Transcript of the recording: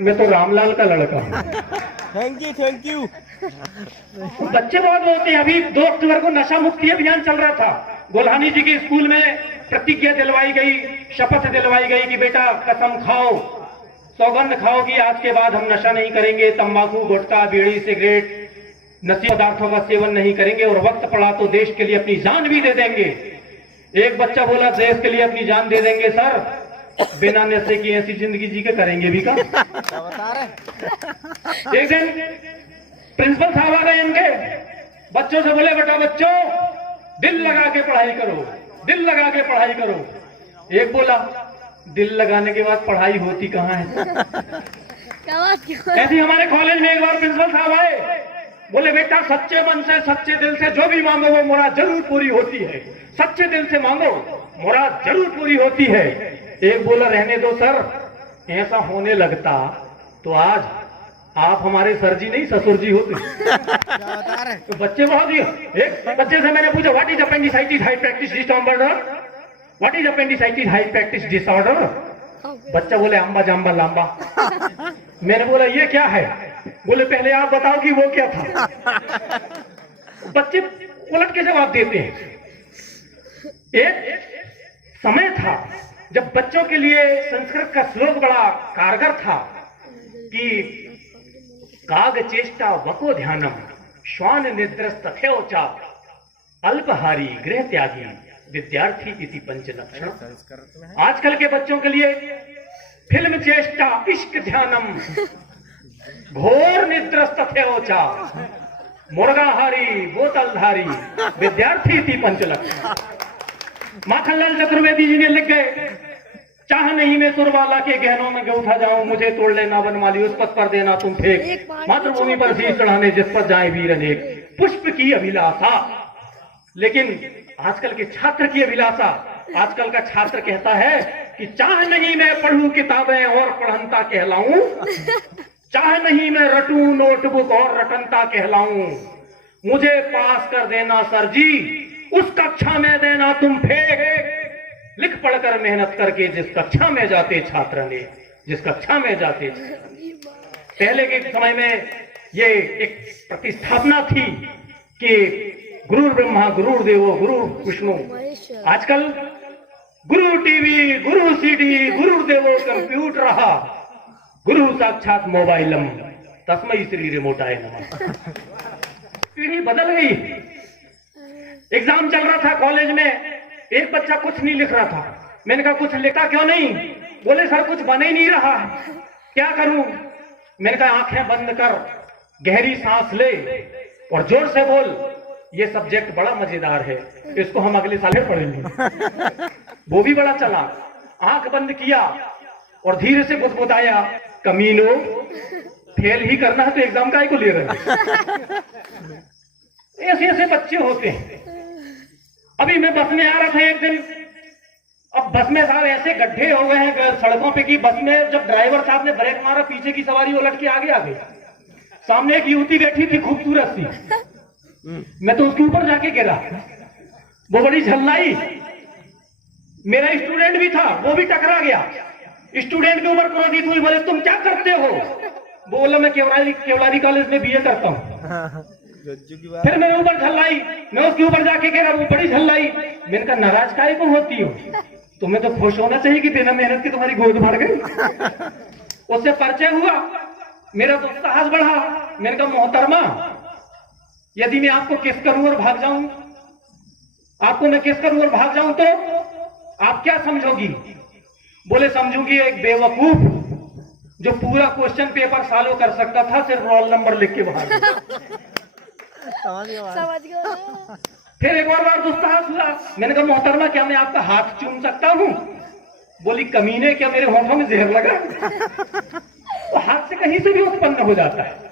मैं तो रामलाल का लड़का हूँ। Thank you. बच्चे बहुत होते हैं। अभी 2 अक्टूबर को नशा मुक्ति अभियान चल रहा था। गोल्हानी जी के स्कूल में प्रतिज्ञा दिलवाई गई, शपथ दिलवाई गई कि बेटा कसम खाओ, सौगंध खाओ कि आज के बाद हम नशा नहीं करेंगे, तंबाकू, गुटखा, बीड़ी, सिगरेट, नशीले पदार्थों का सेवन नहीं करेंगे और वक्त पड़ा तो देश के लिए अपनी जान भी दे देंगे। एक बच्चा बोला देश के लिए अपनी जान दे देंगे सर, बिना नशे की ऐसी जिंदगी जी के करेंगे भी का। एक दिन प्रिंसिपल साहब आ गए इनके, बच्चों से बोले बेटा बच्चों दिल लगा के पढ़ाई करो, दिल लगा के पढ़ाई करो। एक बोला दिल लगाने के बाद पढ़ाई होती कहाँ है। ऐसे हमारे कॉलेज में एक बार प्रिंसिपल साहब आए, बोले बेटा सच्चे मन से सच्चे दिल से जो भी मांगो वो मुराद जरूर पूरी होती है, सच्चे दिल से मांगो मुराद जरूर पूरी होती है। एक बोला रहने दो सर, ऐसा होने लगता तो आज आप हमारे सर जी नहीं ससुर जी होते। तो बच्चे बहुत ही, एक बच्चे से मैंने पूछा what is appendicitis high practice disorder, what is appendicitis high practice disorder. बच्चा बोले अम्बा जाम्बा लांबा। मैंने बोला ये क्या है। बोले पहले आप बताओ कि वो क्या था। बच्चे उलट के जवाब देते हैं। एक समय था जब बच्चों के लिए संस्कृत का श्लोक बड़ा कारगर था कि काग चेष्टा वको ध्यानम श्वान निद्रस्तथेवचा अल्पहारी गृह त्यागी विद्यार्थी इति पंच लक्षण। आजकल के बच्चों के लिए फिल्म चेष्टा, इश्क ध्यानम, घोर निद्रस्तथेवचा मुर्गाहारी बोतलधारी विद्यार्थी इति पंच लक्षण। माखनलाल चतुर्वेदी जी ने लिख गए, चाह नहीं मैं सुरवाला के गहनों में उठा जाऊं, मुझे तोड़ लेना बनमाली उस पथ पर देना तुम फेंक, मातृभूमि पर शीश चढ़ाने जिस पर जाए वीर अनेक, पुष्प की अभिलाषा। लेकिन आजकल के छात्र की अभिलाषा, आजकल का छात्र कहता है कि चाह नहीं मैं पढ़ूं किताबें और पढ़नता कहलाऊं, चाह नहीं मैं रटूं नोटबुक और रटनता कहलाऊं, मुझे पास कर देना सर जी, उस कक्षा में देना तुम फेंक, लिख पढ़कर मेहनत करके जिस कक्षा में जाते छात्र ने, जिस कक्षा में जाते पहले के समय में ये एक प्रतिस्थापना थी कि गुरु ब्रह्मा गुरु देवो गुरु विष्णु। आजकल गुरु टीवी, गुरु सीडी, गुरु देवो कंप्यूटर रहा, गुरु साक्षात मोबाइलम तस्मै श्री रिमोटाय नमः। पीढ़ी बदल गई। एग्जाम चल रहा था कॉलेज में, एक बच्चा कुछ नहीं लिख रहा था। मैंने कहा कुछ लिखा क्यों नहीं। बोले सर कुछ बन ही नहीं रहा, क्या करूं। मैंने कहा आंखें बंद कर, गहरी सांस ले और जोर से बोल, ये सब्जेक्ट बड़ा मजेदार है, इसको हम अगले साल पढ़ेंगे। वो भी बड़ा चला, आंख बंद किया और धीरे से बुदबुदाया, कमीनो फेल ही करना है तो एग्जाम काहे को ले रहे हैं। ऐसे ऐसे बच्चे होते हैं। अभी मैं बस में आ रहा था एक दिन, अब बस में साहब ऐसे गड्ढे हो गए हैं सड़कों पे कि बस में जब ड्राइवर साहब ने ब्रेक मारा, पीछे की सवारी उलट के आगे आ गई। सामने एक युवती बैठी थी खूबसूरत सी, मैं तो उसके ऊपर जाके गिरा, वो बड़ी झल्लाई। मेरा स्टूडेंट भी था, वो भी टकरा गया। स्टूडेंट के ऊपर क्रोधित हुई, बोले तुम क्या करते हो। बोला मैं केवलारी कॉलेज में बीए करता हूँ। फिर मेरे ऊपर झल्लाई, मैं उसके ऊपर जाके गिरा, वो बड़ी झल्लाई। मैंने कहा नाराज काहे को होती हो, तुम्हें तो खुश होना चाहिए कि बिना मेहनत की तुम्हारी गोद भर गई। उससे परिचय हुआ, मेरा तो साहस बढ़ा। मैंने कहा मोहतरमा, यदि मैं आपको किस करूं और भाग जाऊं, आपको मैं किस करूं और भाग जाऊं तो आप क्या समझोगी। बोले समझूंगी एक बेवकूफ जो पूरा क्वेश्चन पेपर सॉल्व कर सकता था, सिर्फ रोल नंबर लिख के बाहर। समझ गया। फिर एक और बार दुस्साहस हुआ। मैंने कहा मोहतरमा क्या मैं आपका हाथ चूम सकता हूँ। बोली कमीने क्या मेरे होठों में जहर लगा। तो हाथ से कहीं से भी उत्पन्न हो जाता है।